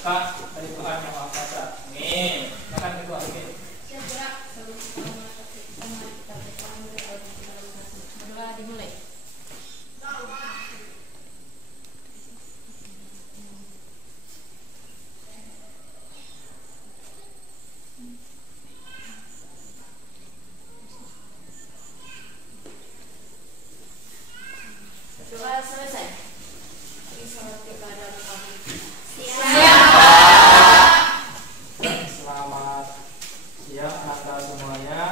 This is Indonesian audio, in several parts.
berkah dari Tuhan Yang Maha Kuasa. Amin. Silakan ketua Amin. Berdoa dimulai. Doa selesai. Selamat kepada kami. Selamat siang Anda semuanya.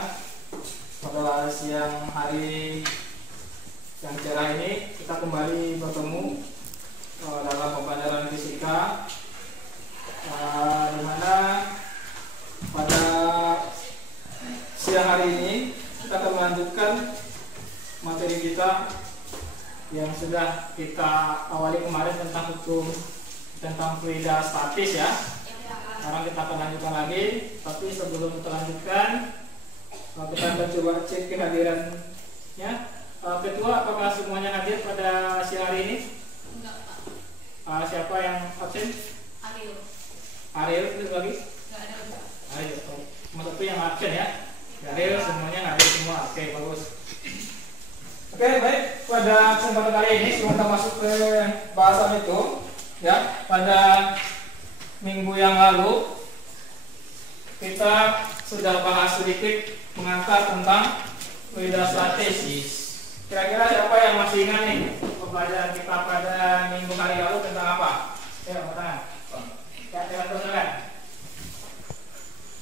Pada siang hari yang cerah ini kita kembali bertemu dalam pembelajaran fisika, di mana pada siang hari ini kita akan melanjutkan materi kita yang sudah kita awali kemarin tentang hukum tentang fluida statis ya. Sekarang kita akan lanjutkan lagi, tapi sebelum kita lanjutkan kita akan coba cek kehadirannya. Ketua, apakah semuanya hadir pada siang hari ini? Enggak, Pak. Siapa yang absen? Ariel itu lagi? Enggak ada, Pak. Ariel, cuma satu yang absen ya. Ariel semuanya hadir semua. Oke, bagus. Oke, baik. Pada kesempatan kali ini sebelum kita masuk ke bahasan itu, ya, pada minggu yang lalu kita sudah bahas sedikit mengangkat tentang fluida statis. Kira-kira siapa yang masih ingat nih pembelajaran kita pada minggu hari lalu tentang apa? Ya, tangan. Ya, silakan.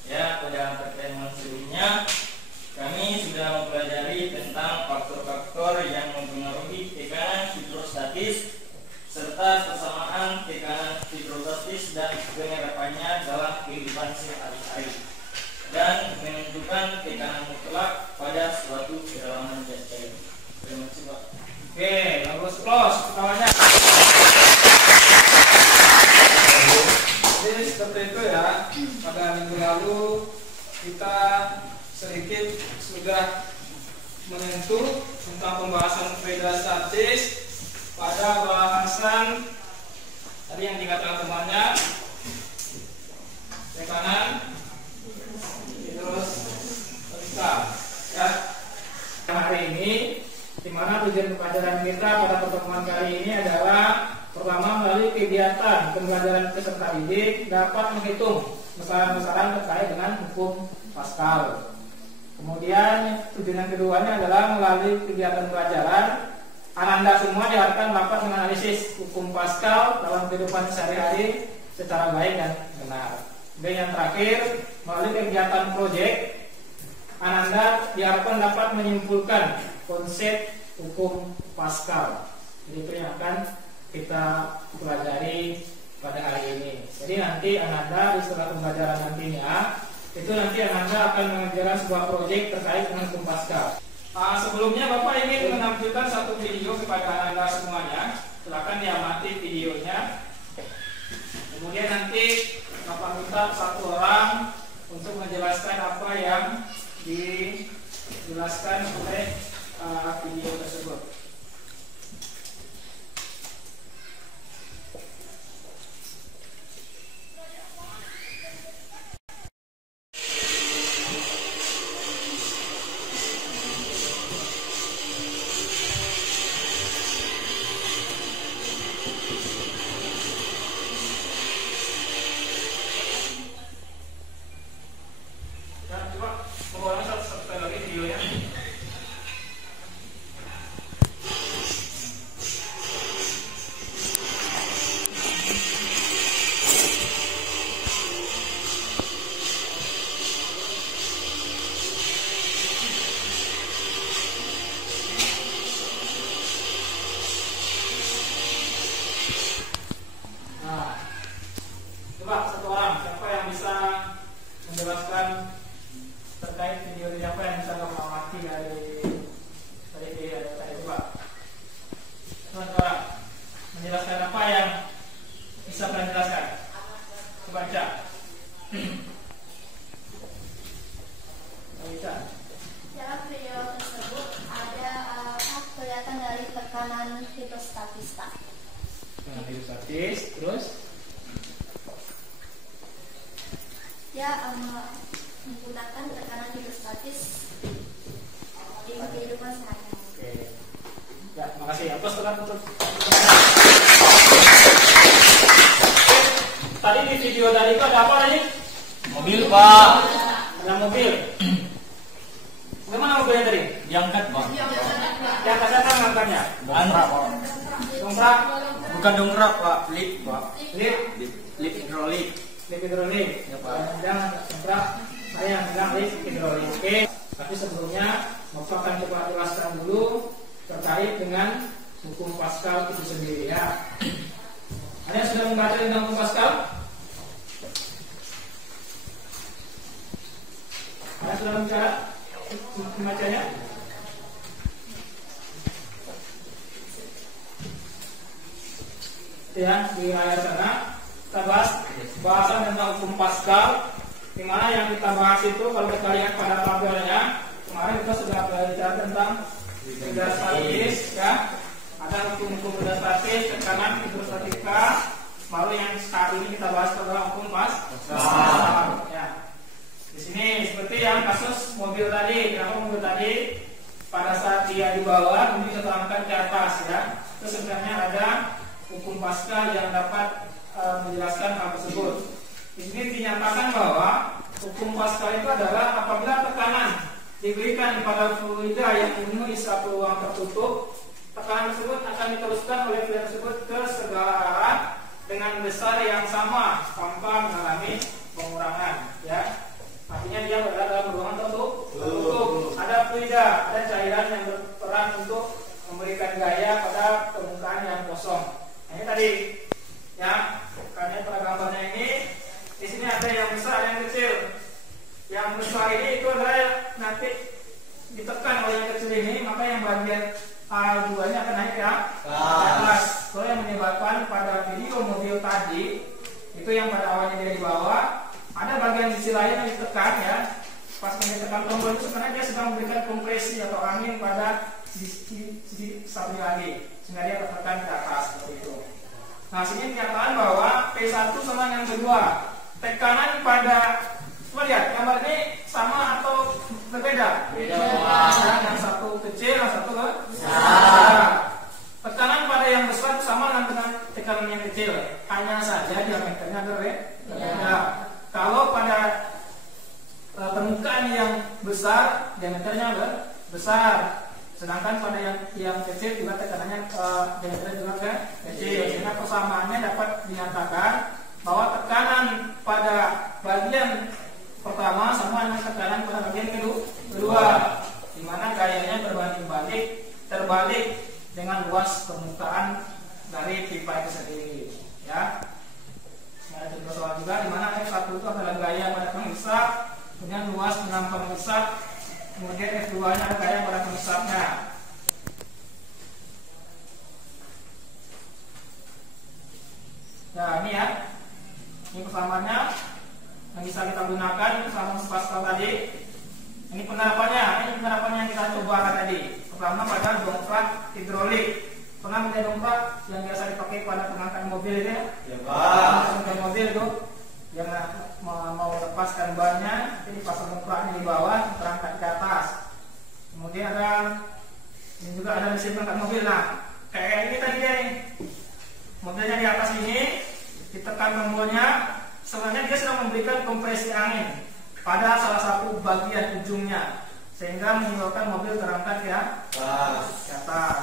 Ya, pada pertemuan sebelumnya kami sudah mempelajari tentang faktor-faktor yang mempengaruhi tekanan hidrostatis serta persamaan tekanan hidrostatis dan penerapannya dalam kehidupan sehari-hari dan menentukan tekanan mutlak pada suatu kedalaman gas cair. Terima kasih, Pak. Oke, bagus. Close ketawanya. Jadi seperti itu ya. Pada minggu lalu kita sedikit sudah menyentuh tentang pembahasan fluida statis pada bahasan tadi yang dikatakan temannya tekanan hidrostatika ya. Hari ini di mana tujuan pembelajaran kita pada pertemuan kali ini adalah pertama, melalui kegiatan pembelajaran peserta didik dapat menghitung besaran-besaran terkait dengan hukum Pascal. Kemudian tujuan yang keduanya adalah melalui kegiatan pelajaran Anda semua diharapkan dapat menganalisis hukum Pascal dalam kehidupan sehari-hari secara baik dan benar. Dan yang terakhir, melalui kegiatan proyek Anda diharapkan dapat menyimpulkan konsep hukum Pascal. Jadi itu yang akan kita pelajari pada hari ini. Jadi nanti Anda di setelah pembelajaran nantinya itu nanti Anda akan mengerjakan sebuah proyek terkait dengan hukum Pascal. Sebelumnya Bapak ingin menampilkan satu video kepada Anda semuanya. Silakan diamati videonya. Kemudian nanti Bapak minta satu orang untuk menjelaskan apa yang dijelaskan oleh video tersebut. tekanan hidrostatis, Pak. Tekanan hidrostatis, terus Ya, menggunakan tekanan hidrostatis di kehidupan sehari-hari. Oke. Ya, makasih. Apa setelah tutup? Tadi di video tadi itu ada apa tadi? Mobil, Pak. Ada mobil. Gimana mobilnya tadi? Diangkat, Pak. Yang kasar angkatnya? Dongkrak, Pak. Dongkrak? Bukan dongkrak, Pak. Lift, Pak. Lift hidrolik. lift hidrolik. Ya, Pak. Jangan dongkrak. Saya yang bilang lift hidrolik. Oke. Tapi sebelumnya Bapak akan coba jelaskan dulu terkait dengan hukum Pascal itu sendiri ya. Ada yang sudah membaca tentang hukum Pascal? Ada yang sudah membacanya? Ya, di layar sana kita bahas bahasan tentang hukum Pascal, di mana yang kita bahas itu kalau kita lihat pada tabelnya kemarin kita sudah belajar tentang hidrostatis ya, ada hukum-hukum hidrostatis, tekanan hidrostatika, baru yang saat ini kita bahas tentang hukum Pascal ya. Di sini seperti yang kasus mobil tadi, kenapa mobil tadi pada saat dia di bawah kemudian kita angkat ke atas ya, itu sebenarnya ada hukum Pascal yang dapat menjelaskan hal tersebut. Di sini dinyatakan bahwa hukum Pascal itu adalah apabila tekanan diberikan pada fluida yang memenuhi satu ruang tertutup, tekanan tersebut akan diteruskan oleh fluida tersebut ke segala arah dengan besar yang sama tanpa mengalami pengurangan. Ya, artinya dia berada dalam ruangan tertutup. Ada fluida, ada cairan yang berperan untuk memberikan gaya pada permukaan yang kosong. Nah, ini tadi, ya, karena pada gambarnya ini, di sini ada yang besar, ada yang kecil. Yang besar ini itu adalah nanti ditekan oleh yang kecil ini, maka yang bagian A2-nya akan naik ya ke atas. So yang menyebabkan pada video mobil tadi itu yang pada awalnya dia di bawah, ada bagian sisi lain yang ditekan ya. Pas ditekan tombol itu sebenarnya dia sedang memberikan kompresi atau angin pada sisi satu lagi, sehingga dia tertekan ke atas seperti itu. Nah, sini dinyatakan bahwa P1 sama yang kedua, tekanan pada, coba lihat gambar ini sama atau berbeda? Beda. Yang satu kecil, yang satu besar. Tekanan pada yang besar sama dengan tekanan yang kecil, hanya saja diameternya berbeda. Kalau pada permukaan yang besar, diameternya besar. Sedangkan pada yang kecil juga tekanannya diameternya juga kecil. Sehingga persamaannya dapat dinyatakan bahwa tekanan pada bagian pertama sama dengan tekanan pada bagian kedua, di mana gayanya terbalik dengan luas permukaan dari pipa itu sendiri. Ya, ada contoh soal juga di mana F1 itu adalah gaya pada pengisap, kemudian luas dengan pengisap, kemudian F2-nya ada gaya pada pengisapnya. Nah, ini ya, ini persamaannya yang bisa kita gunakan sama Pascal tadi. Ini penerapannya yang kita coba tadi. Pertama pada dongkrak hidrolik. Pernah melihat dongkrak yang biasa dipakai pada pengangkat mobil ini? Ya, Pak. Pengangkat mobil itu yang mau lepaskan bannya, ini pasang dongkraknya di bawah, terangkat ke atas. Kemudian ini juga ada mesin pengangkat mobil. Nah, kayak ini tadi ya, mobilnya di atas ini, ditekan tombolnya, sebenarnya dia sedang memberikan kompresi angin pada salah satu bagian ujungnya, sehingga menyebabkan mobil terangkat ke atas.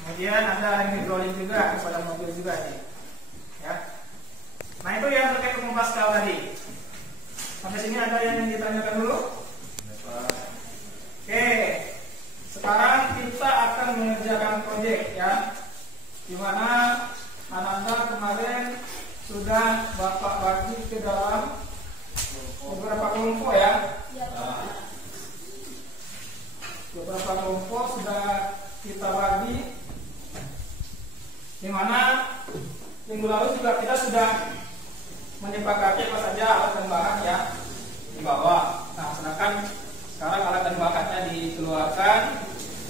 Kemudian ada rem hidrolik juga pada mobil juga nih, ya. Nah, itu yang terkait hukum Pascal tadi. Sampai sini ada yang ingin ditanyakan dulu? Oke, sekarang kita akan mengerjakan proyek ya, dimana anak-anak kemarin sudah Bapak bagi ke dalam beberapa kelompok ya. Beberapa kelompok sudah kita bagi, dimana minggu lalu juga kita sudah menyepakati apa saja alat dan bahan ya di bawah. Nah, sedangkan sekarang alat dan bahannya dikeluarkan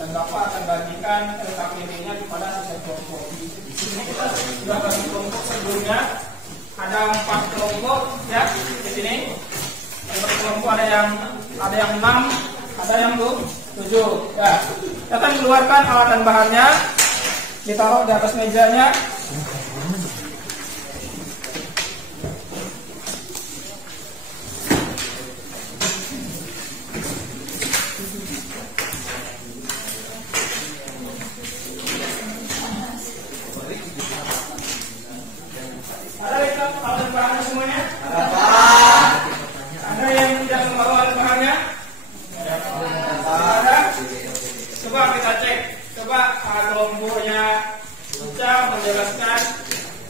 dan Bapak akan bagikan LKPD-nya kepada setiap kelompok. Di sini kita sudah bagi kelompok sebelumnya ada 4 kelompok ya. Jadi sini. Untuk kelompok ada yang 6, ada yang 7. Ya. Kita akan keluarkan alat dan bahannya, ditaruh di atas mejanya. Ada lengkap alat dan bahannya semuanya? Ada yang tidak membawa alat bahannya? Ada? Coba kita cek. Coba kelompoknya Ica menjelaskan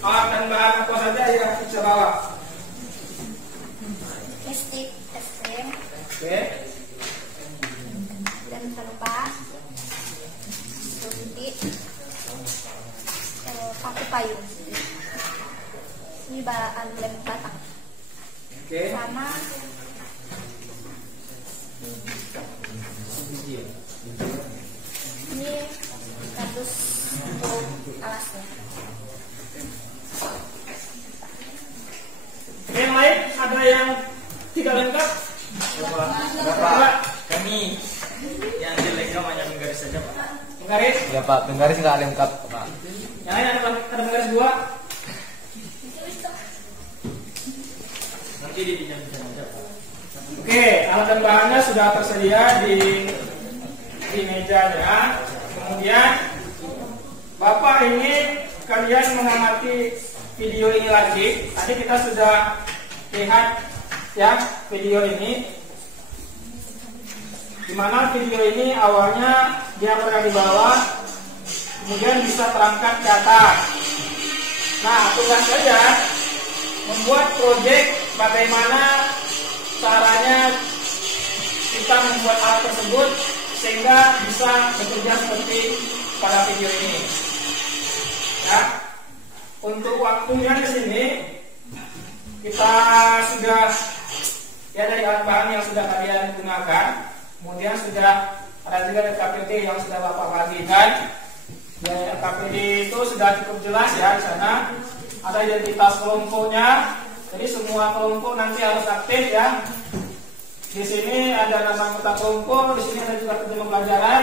alat dan bahan apa saja yang Ica bawa. Stick es krim Oke. dan terlupa suntik paku payung. Ini bahan lem batang Oke. sama ini kardus untuk alasnya. Yang lain ada yang tidak lengkap? Bapak, kami yang dilengkap hanya menggaris saja Pak. Menggaris? Ya Pak, penggaris nggak lengkap Pak. Yang lain ada menggaris 2? Nanti dipinjam-pinjam saja Pak. Oke, alat dan bahannya sudah tersedia di mejanya. Kemudian Bapak ini kalian mengamati video ini lagi. Tadi kita sudah lihat ya video ini, dimana video ini awalnya dia berada di bawah, kemudian bisa terangkat ke atas. Nah, tugas saja membuat proyek bagaimana caranya kita membuat alat tersebut sehingga bisa bekerja seperti pada video ini. Ya, untuk waktunya di sini kita sudah ya dari alat bahan yang sudah kalian gunakan, kemudian sudah ada juga RKPD yang sudah Bapak bagikan. Ya, RKPD itu sudah cukup jelas ya di sana. Ada identitas kelompoknya. Jadi semua kelompok nanti harus aktif ya. Di sini ada nama anggota kelompok, di sini ada juga tujuan pembelajaran.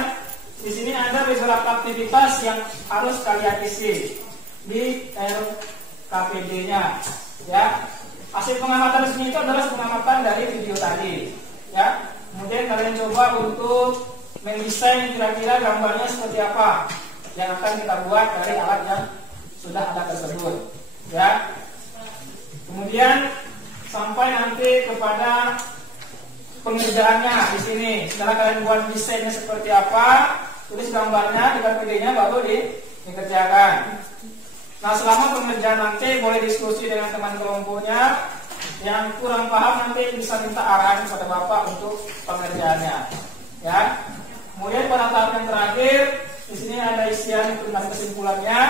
Di sini ada beberapa aktivitas yang harus kalian isi di RKPD-nya. Ya, hasil pengamatan di sini itu adalah pengamatan dari video tadi. Ya, kemudian kalian coba untuk mendesain kira-kira gambarnya seperti apa yang akan kita buat dari alat yang sudah ada tersebut. Ya, kemudian sampai nanti kepada pengerjaannya di sini. Setelah kalian buat desainnya seperti apa, tulis gambarnya di RKPD-nya baru dikerjakan. Nah, selama pengerjaan nanti boleh diskusi dengan teman kelompoknya. Yang kurang paham nanti bisa minta arahan kepada Bapak untuk pengerjaannya. Ya. Kemudian pada tahap yang terakhir, di sini ada isian tentang kesimpulannya.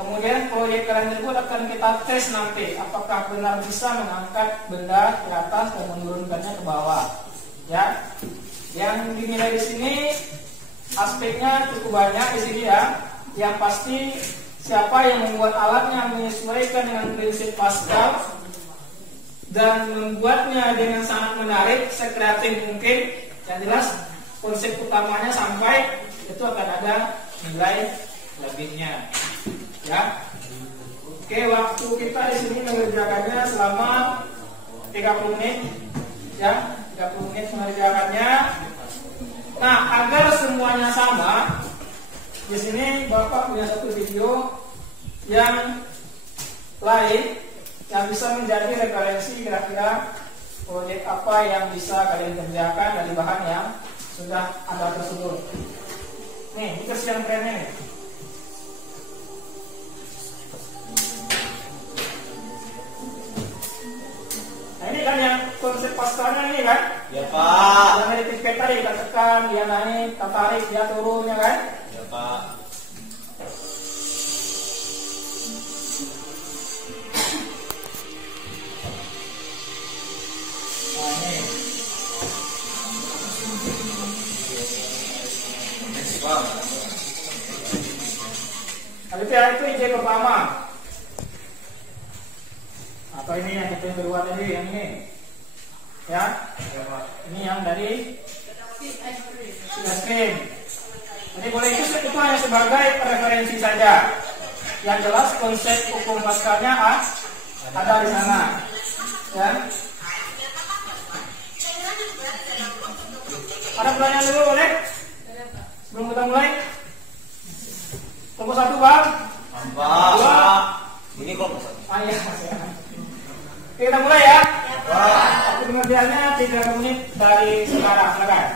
Kemudian proyek kalian tersebut akan kita tes nanti apakah benar bisa mengangkat benda ke atas dan menurunkannya ke bawah. Ya, yang dinilai di sini aspeknya cukup banyak di sini ya. Yang pasti siapa yang membuat alatnya menyesuaikan dengan prinsip Pascal dan membuatnya dengan sangat menarik, sekreatif mungkin. Yang jelas konsep utamanya sampai itu akan ada nilai lebihnya. Ya. Oke, waktu kita di sini mengerjakannya selama 30 menit. Ya, 30 menit mengerjakannya. Nah, agar semuanya sama, di sini Bapak punya satu video yang lain yang bisa menjadi referensi kira-kira proyek apa yang bisa kalian kerjakan dari bahan yang sudah ada tersebut. Nih, ini kesian trennya nih. Nah, ini kan yang konsep pastelnya ini kan? Ya Pak. Yang dari tiket tadi kita tekan, dia naik, kita tarik, dia turun ya kan? Ya Pak. Nah, ini. LPA itu ide pertama. Atau ini yang kedua tadi, yang ini. Ya, ini yang dari es krim. Jadi boleh itu hanya sebagai referensi saja. Yang jelas konsep hukum pascalnya ada di sana. Ya. Ada pertanyaan dulu boleh? Sebelum kita mulai. Kelompok 1 bang. Pak. Ini kelompok 1. Iya. Oke, kita mulai ya. Waktu pengertiannya 3 menit dari sekarang. Silakan.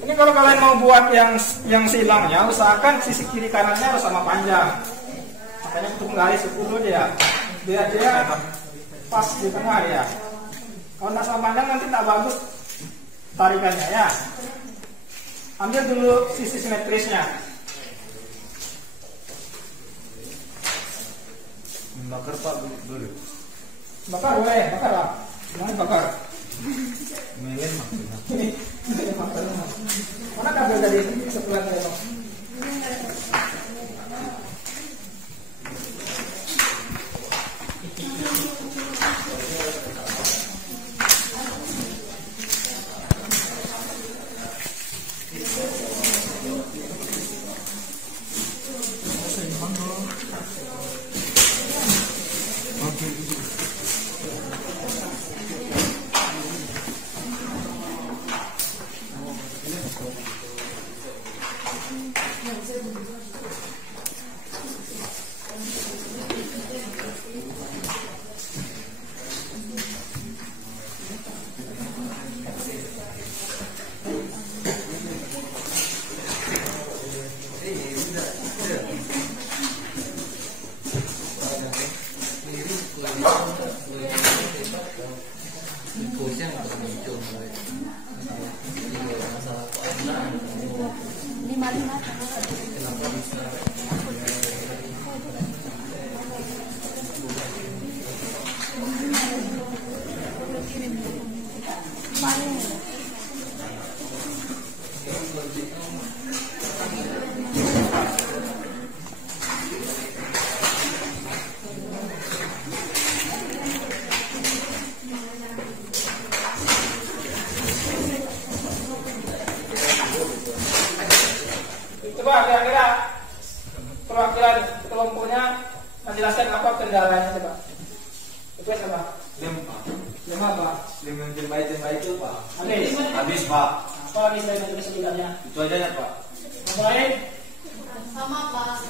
Ini kalau kalian mau buat yang silangnya, usahakan sisi kiri kanannya harus sama panjang. Makanya untuk garis 10 dia, biar dia pas di tengah ya. Kalau nggak sama panjang nanti tak bagus tarikannya ya. Ambil dulu sisi simetrisnya. Bakar Pak dulu. Bakar boleh, bakar lah. Jangan bakar. Melen maksudnya. Mana kabel tadi sebelah tadi? Coba kira-kira perwakilan kelompoknya menjelaskan apa kendalanya coba. Itu apa? Lem apa? Lem yang jembai itu Pak. Habis Pak. apa lagi selain itu sebenarnya? Itu aja ya Pak. Yang lain? Sama Pak.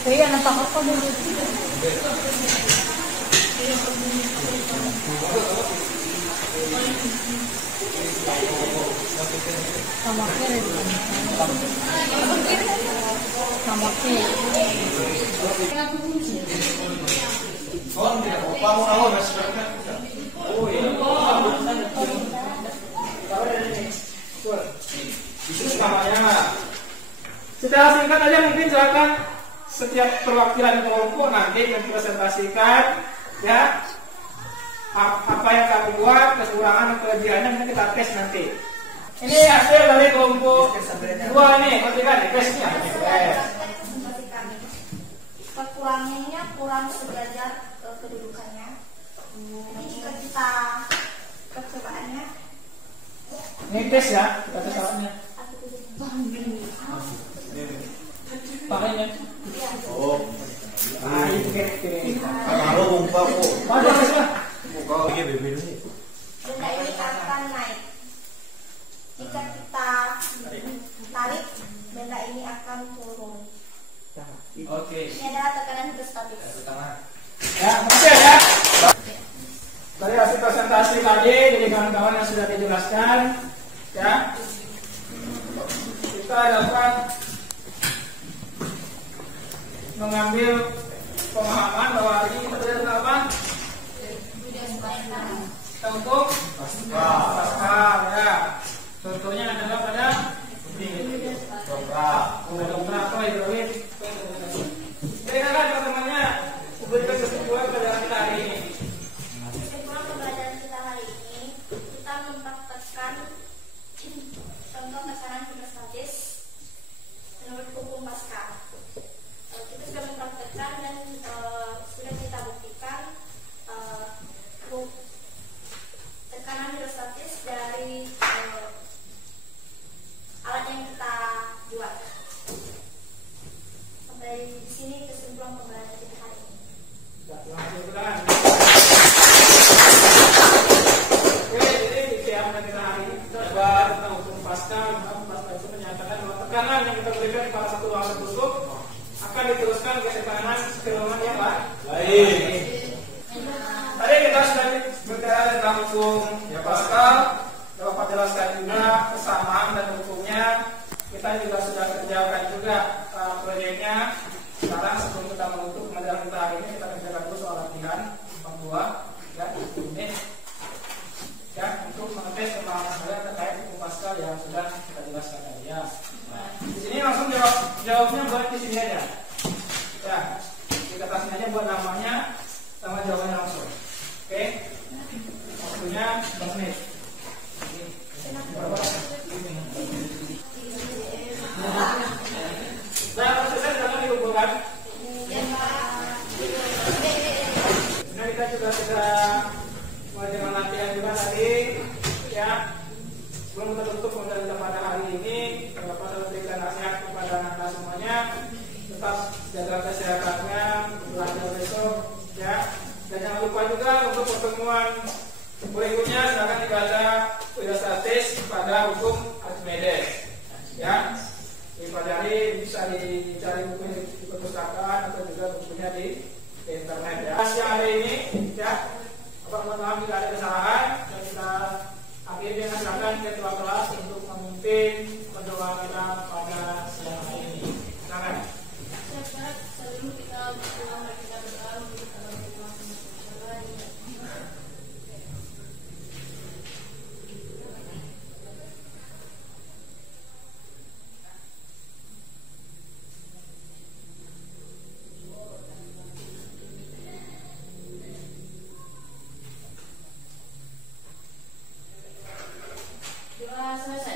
Kaya natakot ko dulu. Sama kiri. Sama kiri. Oh iya. Itu namanya. Secara singkat aja mungkin misalkan setiap perwakilan kelompok nanti mempresentasikan ya apa yang kami buat, kekurangan dan kelebihannya nanti kita tes nanti. Ini hasil dari kelompok 2 nih, nanti kan tesnya. Kekurangannya kurang sejajar kedudukannya. Ini jika kita percobaannya. Ini tes ya, kita tes alatnya. Pakainya. Oh. Ah, itu kayak. Kalau umpa ko. Mana mas? Muka lagi bebel nih. Benda ini akan naik. Jika kita tarik, benda ini akan turun. Oke. Ini adalah tekanan hidrostatis. Ya, makasih ya. Dari hasil presentasi tadi, jadi kawan-kawan yang sudah dijelaskan, ya, kita dapat mengambil pemahaman bahwa hari ini kita belajar tentang apa? Untuk Pascal, ya. Contohnya adalah pada apa hidrolit. Jadi kan teman-temannya memberikan kesimpulan pelajaran kita hari ini. Kesimpulan pembelajaran kita hari ini, kita mempraktekkan contoh tekanan hidrostatis menurut hukum Pascal. Kita sudah mempraktekkan dan sudah kita buktikan tekanan hidrostatis dari alat yang kita buat. Sampai di sini kesimpulan pembelajaran kita hari ini. Oke, jadi di siaran kita hari ini kita belajar tentang hukum Pascal. Pascal itu menyatakan bahwa tekanan yang kita berikan pada satu ruangan tertutup akan diteruskan ke tekanan ruangan yang lain. Tadi kita sudah berbicara tentang hukum Pascal. Dapat jelaskan juga kesamaan dan hukumnya. Kita juga sudah kerjakan juga proyeknya. Sekarang sebelum kita menutup pembelajaran kita hari ini, kita kerjakan dulu soal latihan 42 ya, ini ya, untuk mengetes pemahaman kalian terkait hukum Pascal yang sudah kita jelaskan tadi ya. Di sini langsung jawabnya buat di sini aja. Ya, di kertasnya aja buat namanya sama jawabannya langsung. Oke, waktunya 10 menit. Nah, prosesnya jangan dikumpulkan. Nah, kita juga sudah mengajarkan latihan juga tadi, ya. Sebelum kita tutup pembelajaran pada hari ini, Bapak saya berikan nasihat kepada anak-anak semuanya, tetap jaga kesehatannya, belajar besok, ya. Dan jangan lupa juga untuk pertemuan berikutnya silakan dibaca hidrostatis pada hukum Archimedes, ya. Dipelajari, bisa dicari bukunya di perpustakaan atau juga bukunya di internet ya. Yang hari ini ya, mohon maaf jika ada kesalahan dan kita akhirnya dengan silakan ketua kelas untuk memimpin pendoa kita pada siang hari ini. Silakan. Sebelum kita berdoa, kita berdoa untuk doa selesai.